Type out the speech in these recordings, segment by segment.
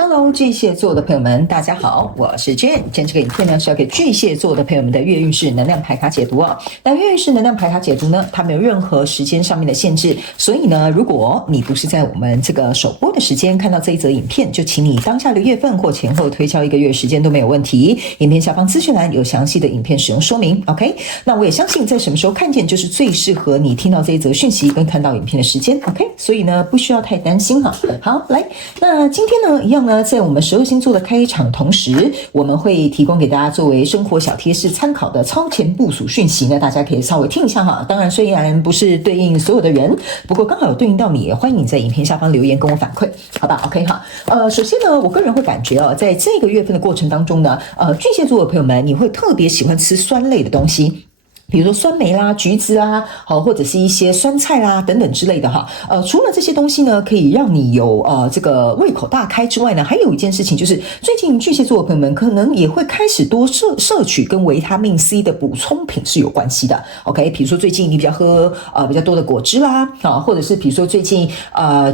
Hello，巨蟹座的朋友们，大家好，我是 Jane。今天这个影片呢是要给巨蟹座的朋友们的月运势能量牌卡解读哦。那月运势能量牌卡解读呢，它没有任何时间上面的限制，所以呢，如果你不是在我们这个首播的时间看到这一则影片，就请你当下的月份或前后推敲1个月时间都没有问题。影片下方资讯栏有详细的影片使用说明 ，OK？ 那我也相信在什么时候看见就是最适合你听到这一则讯息跟看到影片的时间 ，OK？ 所以呢，不需要太担心哈。好，来，那今天呢，一样呢，在我们12星座的开场同时，我们会提供给大家作为生活小贴士参考的超前部署讯息呢，大家可以稍微听一下哈。当然，虽然不是对应所有的人，不过刚好有对应到你，也欢迎你在影片下方留言跟我反馈，好吧 ？OK 哈。首先呢，我个人会感觉在这个月份的过程当中呢，巨蟹座的朋友们，你会特别喜欢吃酸类的东西。比如说酸梅啦、橘子啦，或者是一些酸菜啦等等之类的哈。除了这些东西呢，可以让你有这个胃口大开之外呢，还有一件事情就是，最近巨蟹座的朋友们可能也会开始多摄取跟维他命 C 的补充品是有关系的。OK， 比如说最近你比较喝比较多的果汁啦，或者是比如说最近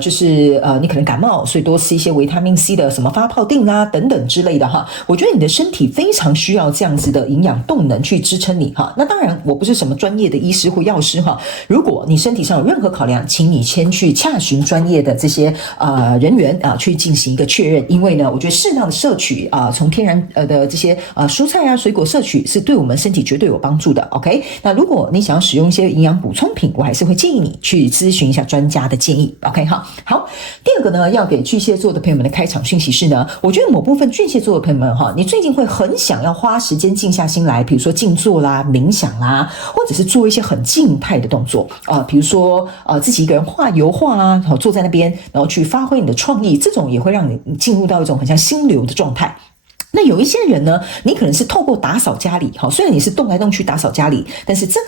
就是你可能感冒，所以多吃一些维他命 C 的什么发泡锭啊等等之类的哈。我觉得你的身体非常需要这样子的营养动能去支撑你哈。那当然。我不是什么专业的医师或药师哈，如果你身体上有任何考量，请你先去洽询专业的这些人员去进行一个确认，因为呢，我觉得适当的摄取从天然的这些蔬菜啊水果摄取是对我们身体绝对有帮助的。OK， 那如果你想要使用一些营养补充品，我还是会建议你去咨询一下专家的建议。OK 哈，好，第二个呢，要给巨蟹座的朋友们的开场讯息是呢，我觉得某部分巨蟹座的朋友们哈，你最近会很想要花时间静下心来，比如说静坐啦、冥想啦。或者是做一些很静态的动作比如说自己一个人画油画啊，坐在那边，然后去发挥你的创意，这种也会让你进入到一种很像心流的状态。那有一些人呢，你可能是透过打扫家里，虽然你是动来动去打扫家里，但是这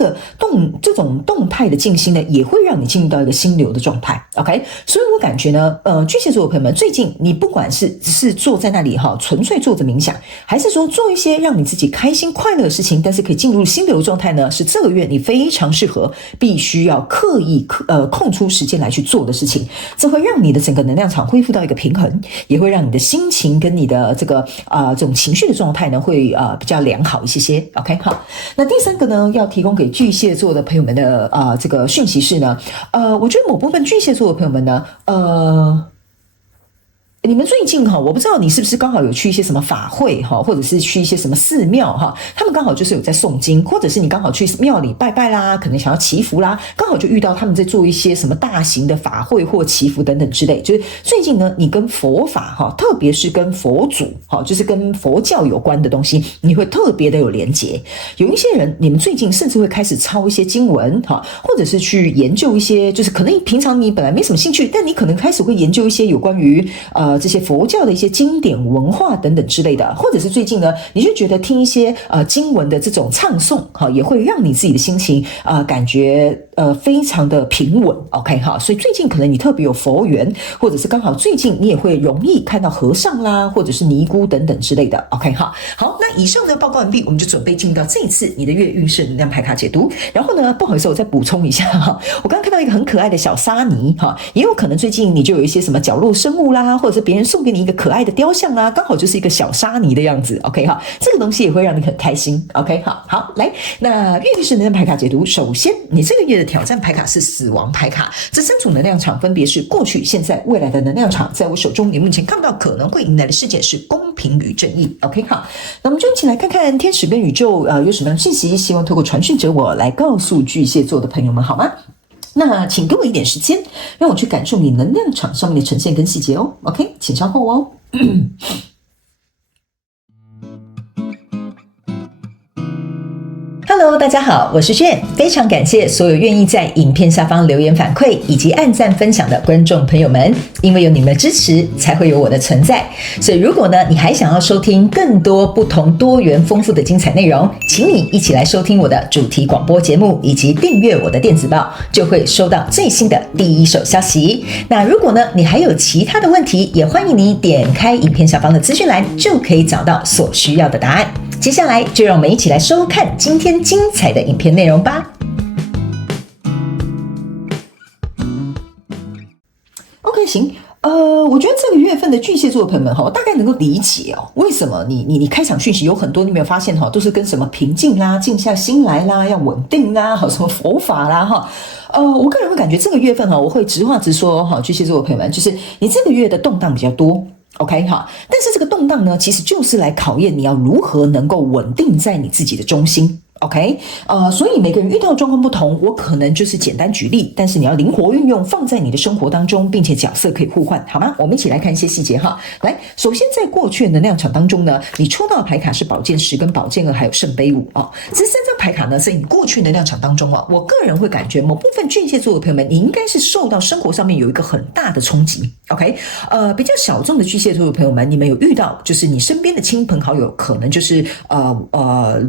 种动态的静心呢，也会让你进入到一个心流的状态。OK， 所以我感觉呢，巨蟹座的朋友们，最近你不管是坐在那里纯粹坐着冥想，还是说做一些让你自己开心快乐的事情，但是可以进入心流状态呢，是这个月你非常适合，必须要刻意空出时间来去做的事情。这会让你的整个能量场恢复到一个平衡，也会让你的心情跟你的这个这种情绪的状态呢，会比较良好一些。OK， 好。那第三个呢，要提供给巨蟹座的朋友们的这个讯息是呢，我觉得某部分巨蟹座的朋友们呢，你们最近我不知道你是不是刚好有去一些什么法会或者是去一些什么寺庙他们刚好就是有在诵经，或者是你刚好去庙里拜拜啦，可能想要祈福啦，刚好就遇到他们在做一些什么大型的法会或祈福等等之类。就是最近呢，你跟佛法特别是跟佛祖就是跟佛教有关的东西，你会特别的有连结。有一些人，你们最近甚至会开始抄一些经文或者是去研究一些，就是可能平常你本来没什么兴趣，但你可能开始会研究一些有关于这些佛教的一些经典文化等等之类的，或者是最近呢，你就觉得听一些经文的这种唱诵也会让你自己的心情感觉非常的平稳。OK 所以最近可能你特别有佛缘，或者是刚好最近你也会容易看到和尚啦，或者是尼姑等等之类的。OK 好，那以上呢报告完毕，我们就准备进入到这一次你的月运势能量牌卡解读。然后呢，不好意思，我再补充一下我刚刚看到一个很可爱的小沙弥也有可能最近你就有一些什么角落生物啦，或者是别人送给你一个可爱的雕像啦，刚好就是一个小沙弥的样子。OK 这个东西也会让你很开心。OK 好，来，那月运势能量牌卡解读，首先你这个月的挑战牌卡是死亡牌卡，这3组能量场分别是过去、现在、未来的能量场。在我手中，你目前看到可能会迎来的事件是公平与正义。OK 好，那我们就一起来看看天使跟宇宙有什么样的信息，希望透过传讯者我来告诉巨蟹座的朋友们，好吗？那请给我一点时间，让我去感受你能量场上面的呈现跟细节哦。OK， 请稍后哦。Hello， 大家好，我是Jane，非常感谢所有愿意在影片下方留言反馈以及按赞分享的观众朋友们，因为有你们的支持，才会有我的存在。所以如果呢，你还想要收听更多不同多元丰富的精彩内容，请你一起来收听我的主题广播节目，以及订阅我的电子报，就会收到最新的第一手消息。那如果呢，你还有其他的问题，也欢迎你点开影片下方的资讯栏，就可以找到所需要的答案。接下来就让我们一起来收看今天精彩的影片内容吧。OK， 行。我觉得这个月份的巨蟹座的朋友们我大概能够理解为什么你开场讯息有很多，你没有发现都是跟什么平静啦、静下心来啦、要稳定啦、什么佛法啦我个人会感觉这个月份我会直话直说巨蟹座的朋友们，就是你这个月的动荡比较多。OK 但是这个动荡呢，其实就是来考验你要如何能够稳定在你自己的中心。OK， 所以每个人遇到的状况不同，我可能就是简单举例，但是你要灵活运用，放在你的生活当中，并且角色可以互换，好吗？我们一起来看一些细节哈。来，首先在过去的能量场当中呢，你抽到的牌卡是宝剑10跟宝剑2，还有圣杯5这3张牌卡呢，在你过去能量场当中我个人会感觉某部分巨蟹座的朋友们，你应该是受到生活上面有一个很大的冲击。OK， 比较小众的巨蟹座的朋友们，你们有遇到就是你身边的亲朋好友可能就是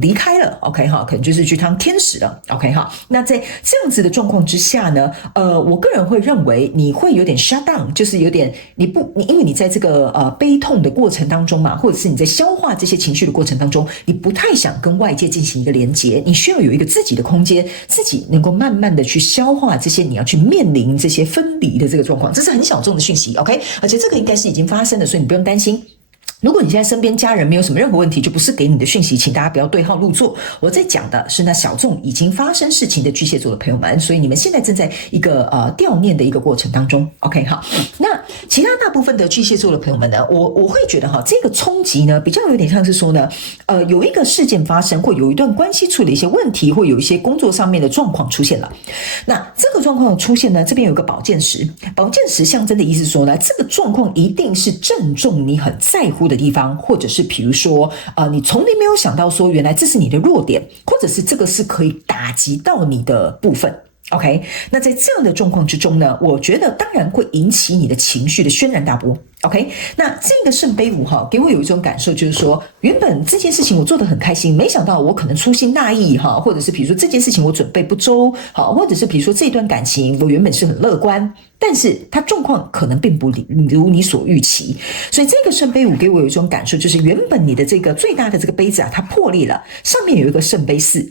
离开了 OK 可能就是去当天使了 OK 那在这样子的状况之下呢，我个人会认为你会有点 shut down， 就是有点你因为你在这个悲痛的过程当中嘛，或者是你在消化这些情绪的过程当中，你不太想跟外界进行一个连结，你需要有一个自己的空间，自己能够慢慢的去消化这些你要去面临这些分离的这个状况，这是很小众的讯息 OK， 而且这个应该是已经发生了，所以你不用担心。如果你现在身边家人没有什么任何问题，就不是给你的讯息，请大家不要对号入座。我在讲的是那小众已经发生事情的巨蟹座的朋友们，所以你们现在正在一个悼念的一个过程当中。OK 好，那其他大部分的巨蟹座的朋友们呢，我会觉得这个冲击呢，比较有点像是说呢，有一个事件发生，或有一段关系出了一些问题，或有一些工作上面的状况出现了。那这个状况出现呢，这边有个宝剑10，宝剑10象征的意思说呢，这个状况一定是正中你很在乎的地方，或者是比如说你从来没有想到说原来这是你的弱点，或者是这个是可以打击到你的部分。OK， 那在这样的状况之中呢，我觉得当然会引起你的情绪的轩然大波。OK， 那这个圣杯5给我有一种感受，就是说原本这件事情我做得很开心，没想到我可能粗心大意或者是比如说这件事情我准备不周或者是比如说这段感情我原本是很乐观，但是它状况可能并不如你所预期，所以这个圣杯5给我有一种感受，就是原本你的这个最大的这个杯子它破裂了，上面有一个圣杯4。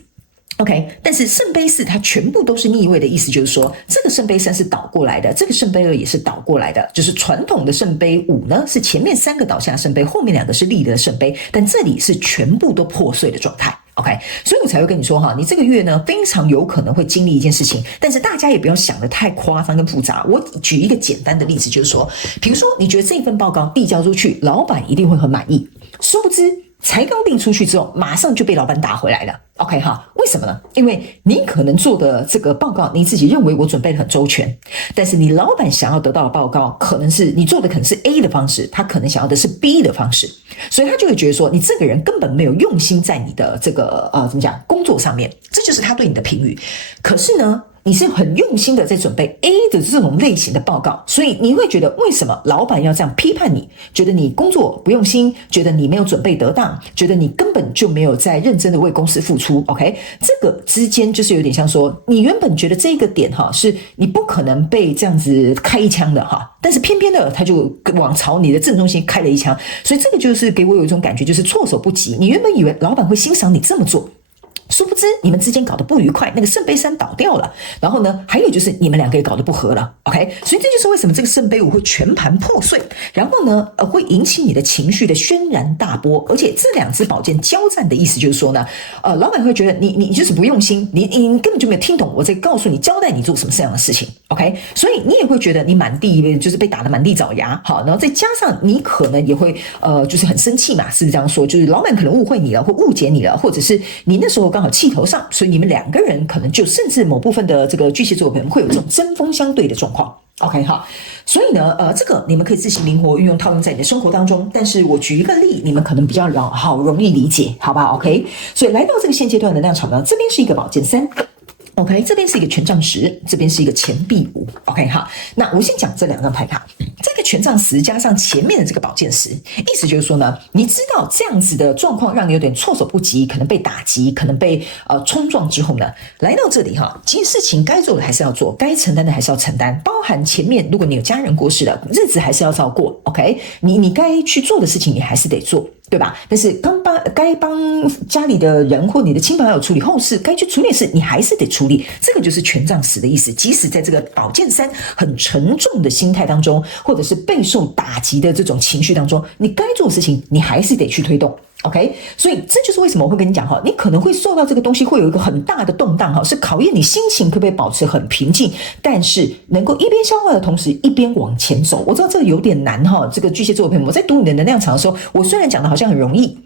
OK， 但是圣杯4它全部都是逆位的意思，就是说这个圣杯3是倒过来的，这个圣杯2也是倒过来的，就是传统的圣杯5呢是前面3个倒下的圣杯，后面2个是立的圣杯，但这里是全部都破碎的状态。OK， 所以我才会跟你说你这个月呢非常有可能会经历一件事情，但是大家也不要想得太夸张跟复杂。我举一个简单的例子，就是说，比如说你觉得这份报告递交出去，老板一定会很满意，殊不知才刚递出去之后，马上就被老板打回来了。OK 为什么呢？因为你可能做的这个报告，你自己认为我准备得很周全，但是你老板想要得到的报告，可能是你做的可能是 A 的方式，他可能想要的是 B 的方式，所以他就会觉得说你这个人根本没有用心在你的这个怎么讲工作上面，这就是他对你的评语。可是呢，你是很用心的在准备 A 的这种类型的报告，所以你会觉得为什么老板要这样批判你，觉得你工作不用心，觉得你没有准备得当，觉得你根本就没有在认真的为公司付出。 OK， 这个之间就是有点像说你原本觉得这个点是你不可能被这样子开一枪的但是偏偏的他就往朝你的正中心开了一枪，所以这个就是给我有一种感觉，就是措手不及。你原本以为老板会欣赏你这么做，殊不知你们之间搞得不愉快，那个圣杯3倒掉了，然后呢还有就是你们两个也搞得不合了。 OK， 所以这就是为什么这个圣杯5会全盘破碎，然后呢会引起你的情绪的轩然大波。而且这两只宝剑交战的意思就是说呢老板会觉得你就是不用心，你根本就没有听懂我在告诉你交代你做什么这样的事情。 OK， 所以你也会觉得你满地就是被打得满地找牙。好，然后再加上你可能也会就是很生气嘛，是不是这样说，就是老板可能误会你了，或误解你了，或者是你那时候刚好气头上，所以你们两个人可能就甚至某部分的这个巨蟹座可能会有这种针锋相对的状况。 OK 好，所以呢这个你们可以自行灵活运用套用在你的生活当中，但是我举一个例，你们可能比较好容易理解，好吧 OK， 所以来到这个现阶段的能量场呢，这边是一个宝剑3，OK， 这边是一个权杖10，这边是一个钱币5。 OK 好，那我先讲这两张牌卡，这个权杖10加上前面的这个宝剑10，意思就是说呢，你知道这样子的状况让你有点措手不及，可能被打击，可能被冲撞之后呢，来到这里其实事情该做的还是要做，该承担的还是要承担，包含前面如果你有家人过世了，日子还是要照过。 OK， 你该去做的事情你还是得做，对吧？但是该帮家里的人或你的亲朋好友处理后事，该去处理的事，你还是得处理。这个就是权杖10的意思。即使在这个宝剑3很沉重的心态当中，或者是备受打击的这种情绪当中，你该做的事情，你还是得去推动。OK， 所以这就是为什么我会跟你讲哈，你可能会受到这个东西会有一个很大的动荡哈，是考验你心情可不可以保持很平静，但是能够一边消化的同时一边往前走。我知道这个有点难哈，这个巨蟹座的朋友，我在读你的能量场的时候，我虽然讲的好像很容易，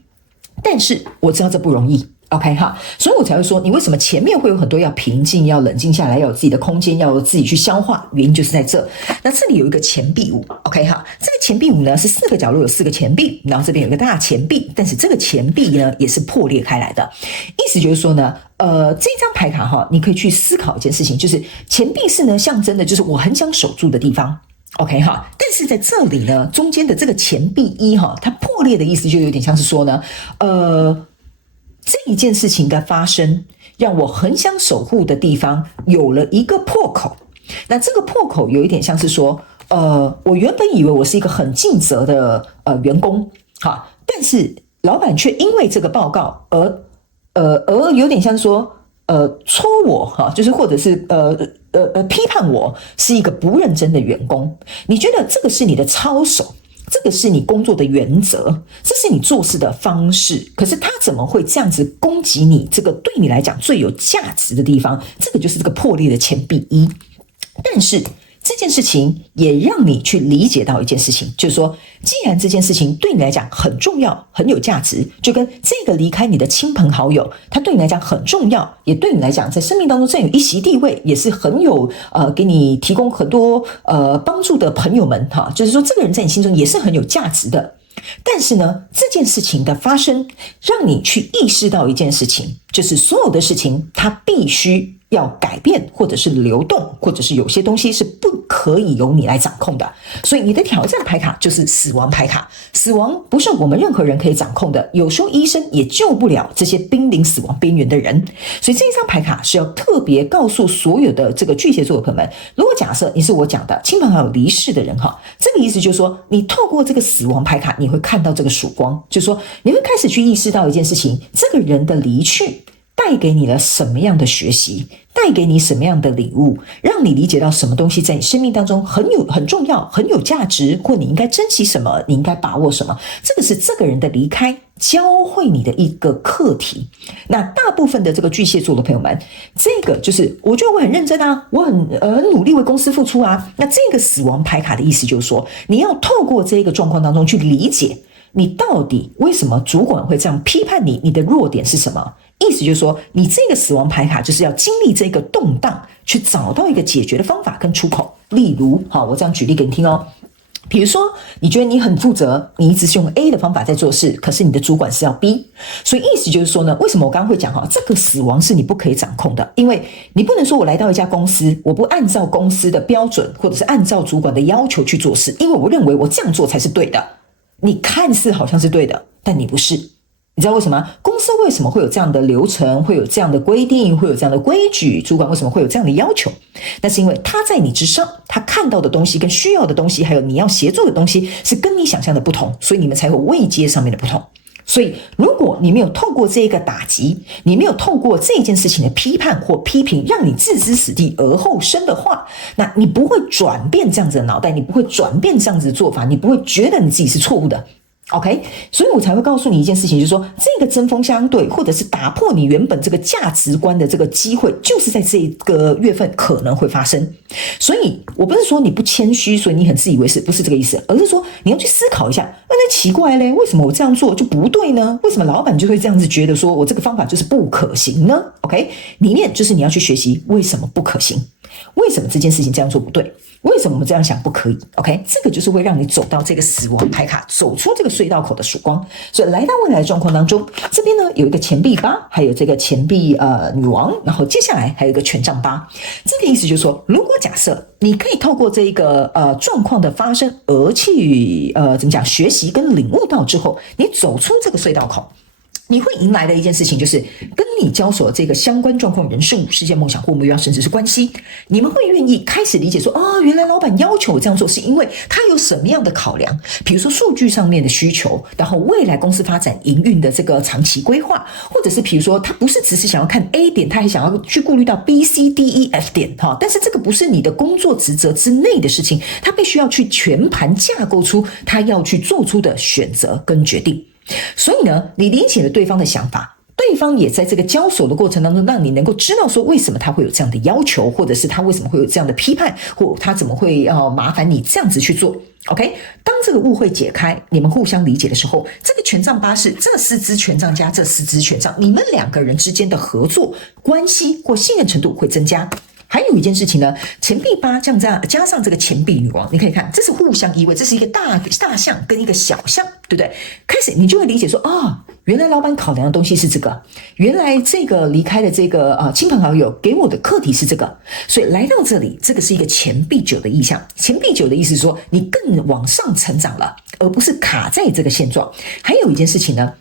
但是我知道这不容易。OK 哈，所以我才会说，你为什么前面会有很多要平静、要冷静下来、要有自己的空间、要有自己去消化，原因就是在这。那这里有一个钱币五 ，OK 哈，这个钱币五呢是4个角落有4个钱币，然后这边有一个大钱币，但是这个钱币呢也是破裂开来的，意思就是说呢，这张牌卡哈，你可以去思考一件事情，就是钱币是呢象征的就是我很想守住的地方。OK 哈，但是在这里呢，中间的这个钱币1哈，它破裂的意思就有点像是说呢，这一件事情的发生，让我很想守护的地方有了一个破口。那这个破口有一点像是说，我原本以为我是一个很尽责的员工，哈，但是老板却因为这个报告而有点像是说，戳我哈，就是或者是批判我是一个不认真的员工。你觉得这个是你的操守？这个是你工作的原则，这是你做事的方式，可是他怎么会这样子攻击你这个对你来讲最有价值的地方？这个就是这个破裂的钱币1。但是这件事情也让你去理解到一件事情，就是说，既然这件事情对你来讲很重要、很有价值，就跟这个离开你的亲朋好友，他对你来讲很重要，也对你来讲在生命当中占有一席地位，也是很有给你提供很多帮助的朋友们哈，就是说这个人在你心中也是很有价值的。但是呢，这件事情的发生，让你去意识到一件事情，就是所有的事情它必须要改变，或者是流动，或者是有些东西是不可以由你来掌控的。所以你的挑战牌卡就是死亡牌卡，死亡不是我们任何人可以掌控的，有时候医生也救不了这些濒临死亡边缘的人。所以这一张牌卡是要特别告诉所有的这个巨蟹座的朋友们，如果假设你是我讲的亲朋好友离世的人哈，这个意思就是说，你透过这个死亡牌卡，你会看到这个曙光，就是说你会开始去意识到一件事情，这个人的离去带给你了什么样的学习，带给你什么样的礼物，让你理解到什么东西在你生命当中很重要、很有价值，或你应该珍惜什么，你应该把握什么。这个是这个人的离开教会你的一个课题。那大部分的这个巨蟹座的朋友们，这个就是我觉得我很认真啊，我很努力为公司付出啊。那这个死亡牌卡的意思就是说，你要透过这个状况当中去理解，你到底为什么主管会这样批判你，你的弱点是什么。意思就是说，你这个死亡牌卡就是要经历这个动荡，去找到一个解决的方法跟出口。例如，好，我这样举例给你听哦。比如说，你觉得你很负责，你一直是用 A 的方法在做事，可是你的主管是要 B， 所以意思就是说呢，为什么我刚刚会讲哈，这个死亡是你不可以掌控的，因为你不能说我来到一家公司，我不按照公司的标准，或者是按照主管的要求去做事，因为我认为我这样做才是对的。你看似好像是对的，但你不是。你知道为什么公司为什么会有这样的流程，会有这样的规定，会有这样的规矩，主管为什么会有这样的要求？那是因为他在你之上，他看到的东西跟需要的东西，还有你要协作的东西是跟你想象的不同，所以你们才有位阶上面的不同。所以如果你没有透过这个打击，你没有透过这件事情的批判或批评，让你置之死地而后生的话，那你不会转变这样子的脑袋，你不会转变这样子的做法，你不会觉得你自己是错误的。OK， 所以我才会告诉你一件事情，就是说这个针锋相对，或者是打破你原本这个价值观的这个机会，就是在这个月份可能会发生。所以我不是说你不谦虚，所以你很自以为是，不是这个意思，而是说你要去思考一下，那奇怪嘞，为什么我这样做就不对呢？为什么老板就会这样子觉得说我这个方法就是不可行呢？ OK， 里面就是你要去学习为什么不可行，为什么这件事情这样做不对，为什么我们这样想不可以 ？OK， 这个就是会让你走到这个死亡牌卡，走出这个隧道口的曙光。所以来到未来的状况当中，这边呢有一个钱币8，还有这个钱币女王，然后接下来还有一个权杖8。这个意思就是说，如果假设你可以透过这一个状况的发生而去怎么讲学习跟领悟到之后，你走出这个隧道口。你会迎来的一件事情就是跟你交手的这个相关状况人事物、事件、梦想或目标，甚至是关系，你们会愿意开始理解说，原来老板要求我这样做是因为他有什么样的考量，比如说数据上面的需求，然后未来公司发展营运的这个长期规划，或者是比如说他不是只是想要看 A 点，他还想要去顾虑到 B C D E F 点哈，但是这个不是你的工作职责之内的事情，他必须要去全盘架构出他要去做出的选择跟决定。所以呢，你理解了对方的想法，对方也在这个交手的过程当中，让你能够知道说为什么他会有这样的要求，或者是他为什么会有这样的批判，或他怎么会麻烦你这样子去做。OK， 当这个误会解开，你们互相理解的时候，这个权杖八是这四支权杖加这四支权杖，你们两个人之间的合作关系或信任程度会增加。还有一件事情呢，钱币八加上这个钱币女王，你可以看，这是互相依偎，这是一个大象跟一个小象，对不对？开始你就会理解说，原来老板考量的东西是这个，原来这个离开的这个亲朋好友给我的课题是这个，所以来到这里，这个是一个钱币九的意象。钱币九的意思是说，你更往上成长了，而不是卡在这个现状。还有一件事情呢，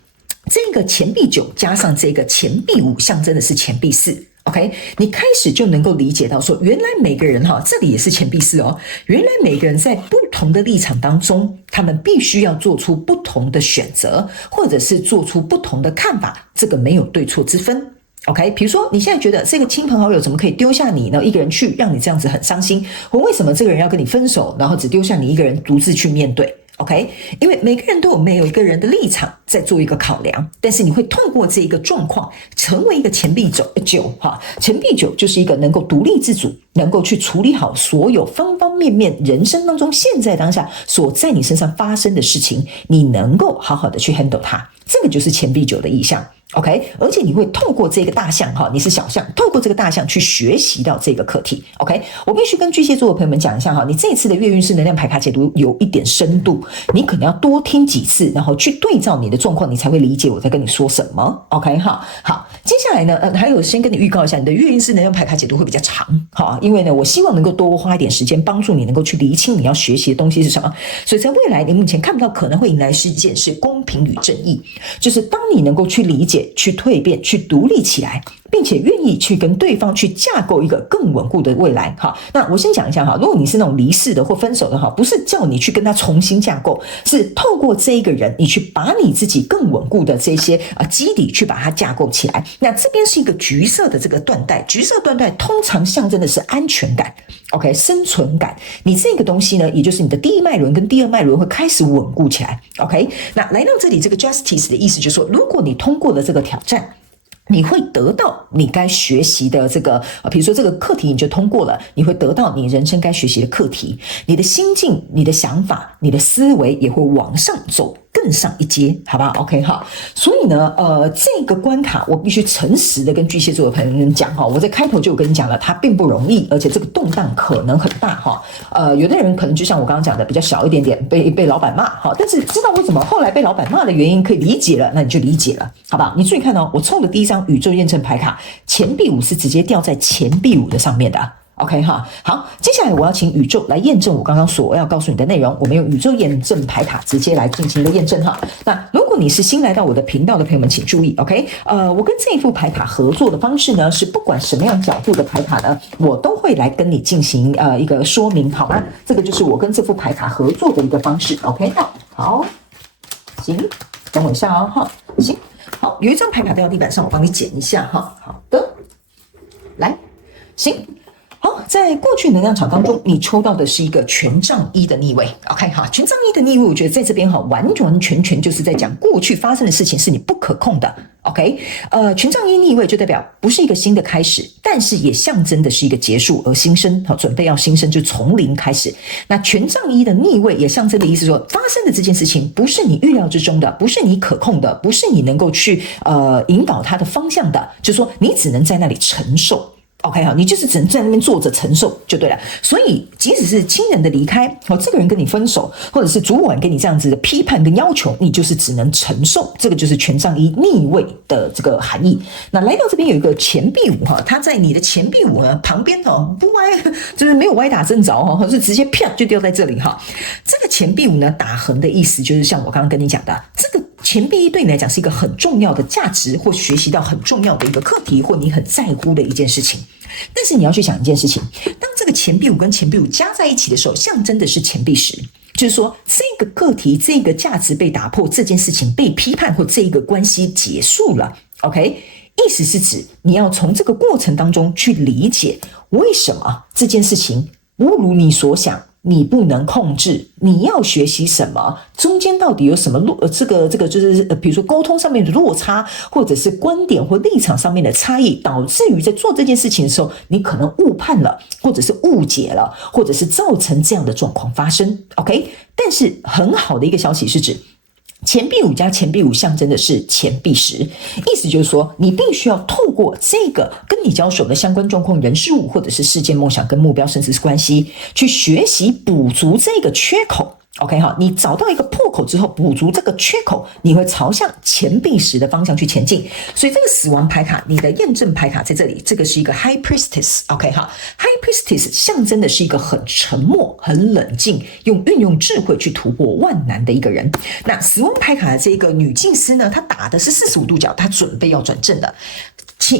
这个钱币九加上这个钱币五，象征的是钱币四。OK， 你开始就能够理解到说，原来每个人这里也是钱币四原来每个人在不同的立场当中，他们必须要做出不同的选择，或者是做出不同的看法，这个没有对错之分。OK， 比如说你现在觉得这个亲朋好友怎么可以丢下你呢？一个人去让你这样子很伤心，或为什么这个人要跟你分手，然后只丢下你一个人独自去面对？OK， 因为每个人都有一个人的立场在做一个考量，但是你会透过这一个状况成为一个钱币九钱币九就是一个能够独立自主，能够去处理好所有方方面面人生当中现在当下所在你身上发生的事情，你能够好好的去 handle 它，这个就是钱币九的意象。OK， 而且你会透过这个大象你是小象，透过这个大象去学习到这个课题。OK， 我必须跟巨蟹座的朋友们讲一下你这次的月运势能量牌卡解读有一点深度，你可能要多听几次，然后去对照你的状况，你才会理解我在跟你说什么。OK， 好，接下来呢，还有先跟你预告一下，你的月运势能量牌卡解读会比较长，因为呢，我希望能够多花一点时间帮助你能够去厘清你要学习的东西是什么。所以在未来你目前看不到可能会迎来事件是公平与正义，就是当你能够去理解、去蜕变、去独立起来，并且愿意去跟对方去架构一个更稳固的未来。那我先讲一下如果你是那种离世的或分手的不是叫你去跟他重新架构，是透过这一个人，你去把你自己更稳固的这些基底去把它架构起来。那这边是一个橘色的这个缎带，橘色缎带通常象征的是安全感 ，OK， 生存感。你这个东西呢，也就是你的第一脉轮跟第二脉轮会开始稳固起来 ，OK。那来到这里，这个 justice 的意思就是说，如果你通过了这个挑战，你会得到你该学习的这个比如说这个课题你就通过了，你会得到你人生该学习的课题，你的心境、你的想法、你的思维也会往上走更上一阶，好不好 ？OK 哈，所以呢，这个关卡我必须诚实的跟巨蟹座的朋友们讲我在开头就有跟你讲了，它并不容易，而且这个动荡可能很大有的人可能就像我刚刚讲的比较小一点点，被老板骂但是知道为什么后来被老板骂的原因可以理解了，那你就理解了，好不好？你注意看我抽的第一张宇宙验证牌卡，钱币五是直接掉在钱币五的上面的。OK 好，接下来我要请宇宙来验证我刚刚所要告诉你的内容，我们用宇宙验证牌卡直接来进行一个验证那如果你是新来到我的频道的朋友们请注意 OK， 我跟这一副牌卡合作的方式呢，是不管什么样角度的牌卡呢，我都会来跟你进行一个说明，好吗？这个就是我跟这副牌卡合作的一个方式 OK， 好，行，等我一下行，好，有一张牌卡掉到地板上，我帮你捡一下好的，来，行。好，在过去能量场当中，你抽到的是一个权杖一的逆位 ，OK 权杖一的逆位，我觉得在这边完全就是在讲过去发生的事情是你不可控的 ，OK， 权杖一逆位就代表不是一个新的开始，但是也象征的是一个结束而新生，准备要新生就从零开始。那权杖一的逆位也象征的意思说，发生的这件事情不是你预料之中的，不是你可控的，不是你能够去引导它的方向的，就是说你只能在那里承受。OK 好，你就是只能在那边坐着承受就对了。所以即使是亲人的离开这个人跟你分手，或者是主管给你这样子的批判跟要求，你就是只能承受，这个就是权杖一逆位的这个含义。那来到这边有一个钱币五它在你的钱币五呢旁边不歪，就是没有歪打正着是直接啪就掉在这里这个钱币五呢打横的意思就是像我刚刚跟你讲的，这个钱币对你来讲是一个很重要的价值，或学习到很重要的一个课题，或你很在乎的一件事情。但是你要去想一件事情，当这个钱币五跟钱币五加在一起的时候，象征的是钱币10，就是说这个课题、这个价值被打破，这件事情被批判，或这一个关系结束了。OK， 意思是指你要从这个过程当中去理解为什么这件事情不如你所想，你不能控制，你要学习什么？中间到底有什么这个就是比如说沟通上面的落差，或者是观点或立场上面的差异，导致于在做这件事情的时候，你可能误判了，或者是误解了，或者是造成这样的状况发生。OK， 但是很好的一个消息是指，钱币五加钱币五象征的是钱币10，意思就是说，你必须要透过这个跟你交手的相关状况、人事物，或者是事件、梦想跟目标，甚至是关系，去学习补足这个缺口。OK 哈，你找到一个破口之后，补足这个缺口，你会朝向钱币10的方向去前进。所以这个死亡牌卡，你的验证牌卡在这里，这个是一个 High Priestess。OK 哈 ，High Priestess 象征的是一个很沉默、很冷静，运用智慧去突破万难的一个人。那死亡牌卡的这个女祭司呢，她打的是45度角，她准备要转正的。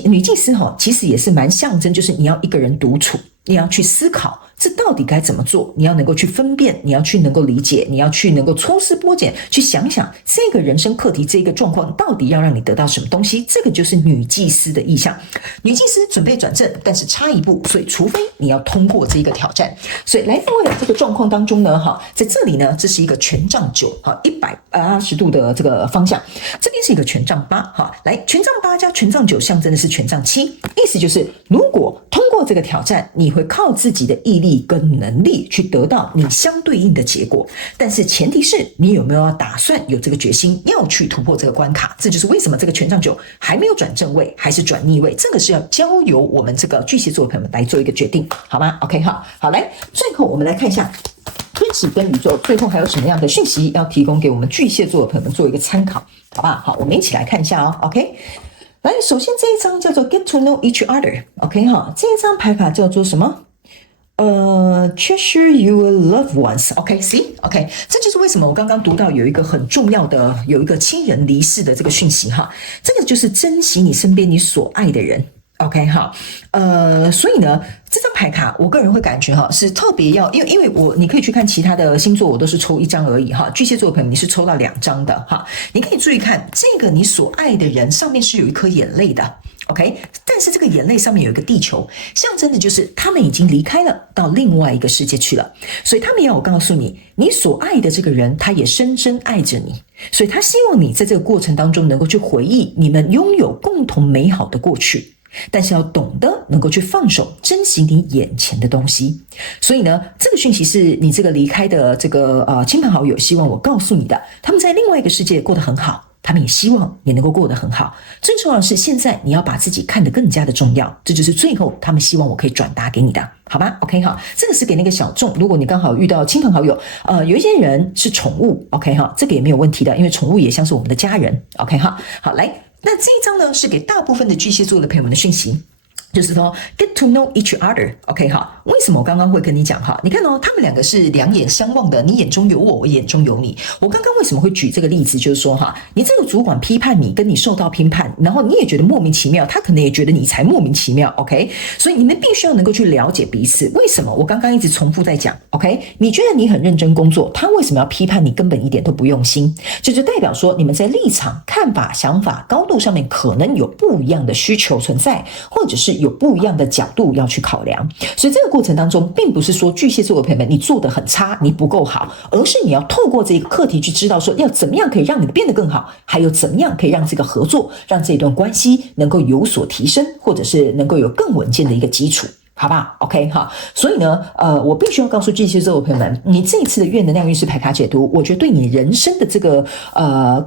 女祭司其实也是蛮象征，就是你要一个人独处，你要去思考这到底该怎么做，你要能够去分辨，你要去能够理解，你要去能够抽丝剥茧，去想想这个人生课题，这个状况到底要让你得到什么东西。这个就是女祭司的意象。女祭司准备转正，但是差一步，所以除非你要通过这个挑战。所以来到这个状况当中呢，在这里呢，这是一个权杖9，180度的这个方向，这边是一个权杖8，来权杖8加权杖9象征的是权杖7，意思就是如果通过这个挑战，你会靠自己的毅力跟能力去得到你相对应的结果，但是前提是你有没有打算有这个决心要去突破这个关卡。这就是为什么这个权杖9还没有转正位还是转逆位，这个是要交由我们这个巨蟹座的朋友们来做一个决定，好吗？ OK 好，来最后我们来看一下天使跟宇宙最后还有什么样的讯息要提供给我们巨蟹座的朋友们做一个参考，好不好？好，我们一起来看一下OK，来，首先这一张叫做 Get to know each other。OK 这一张牌卡叫做什么？Treasure your loved ones。OK， 这就是为什么我刚刚读到有一个很重要的，有一个亲人离世的这个讯息这个就是珍惜你身边你所爱的人。OK 所以呢，这张牌卡我个人会感觉是特别要，因为你可以去看其他的星座，我都是抽1张而已巨蟹座的朋友你是抽到2张的你可以注意看这个你所爱的人上面是有一颗眼泪的。OK， 但是这个眼泪上面有一个地球，象征的就是他们已经离开了，到另外一个世界去了。所以他们要我告诉你，你所爱的这个人，他也深深爱着你，所以他希望你在这个过程当中能够去回忆你们拥有共同美好的过去，但是要懂得能够去放手，珍惜你眼前的东西。所以呢，这个讯息是你这个离开的这个亲朋好友希望我告诉你的，他们在另外一个世界过得很好，他们也希望你能够过得很好。最重要的是，现在你要把自己看得更加的重要，这就是最后他们希望我可以转达给你的，好吧 ？OK 这个是给那个小众。如果你刚好遇到亲朋好友，有一些人是宠物 ，OK 这个也没有问题的，因为宠物也像是我们的家人 ，OK 好，来，那这一张呢是给大部分的巨蟹座的朋友们的讯息。就是说 get to know each other。OK 为什么我刚刚会跟你讲你看他们两个是两眼相望的，你眼中有我，我眼中有你。我刚刚为什么会举这个例子，就是说你这个主管批判你，跟你受到批判，然后你也觉得莫名其妙，他可能也觉得你才莫名其妙。OK， 所以你们必须要能够去了解彼此。为什么我刚刚一直重复在讲 OK， 你觉得你很认真工作，他为什么要批判你根本一点都不用心？这就代表说你们在立场、看法、想法、高度上面可能有不一样的需求存在，或者是有不一样的角度要去考量。所以这个过程当中并不是说巨蟹座的朋友们你做得很差，你不够好，而是你要透过这个课题去知道说要怎么样可以让你变得更好，还有怎么样可以让这个合作，让这段关系能够有所提升，或者是能够有更稳健的一个基础，好不好 ？OK 所以呢，我必须要告诉巨蟹座的朋友们，你这一次的月能量运势牌卡解读，我觉得对你人生的这个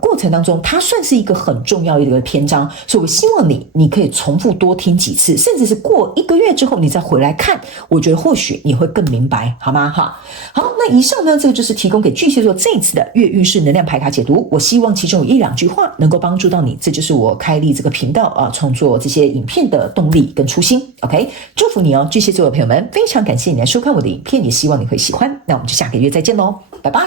过程当中，它算是一个很重要的一个篇章，所以我希望你可以重复多听几次，甚至是过1个月之后你再回来看，我觉得或许你会更明白，好吗？好，那以上呢，这个就是提供给巨蟹座这一次的月运势能量牌卡解读。我希望其中有1、2句话能够帮助到你，这就是我开立这个频道创作这些影片的动力跟初心。OK， 祝福你巨蟹座的朋友们，非常感谢你来收看我的影片，也希望你会喜欢。那我们就下个月再见咯，拜拜。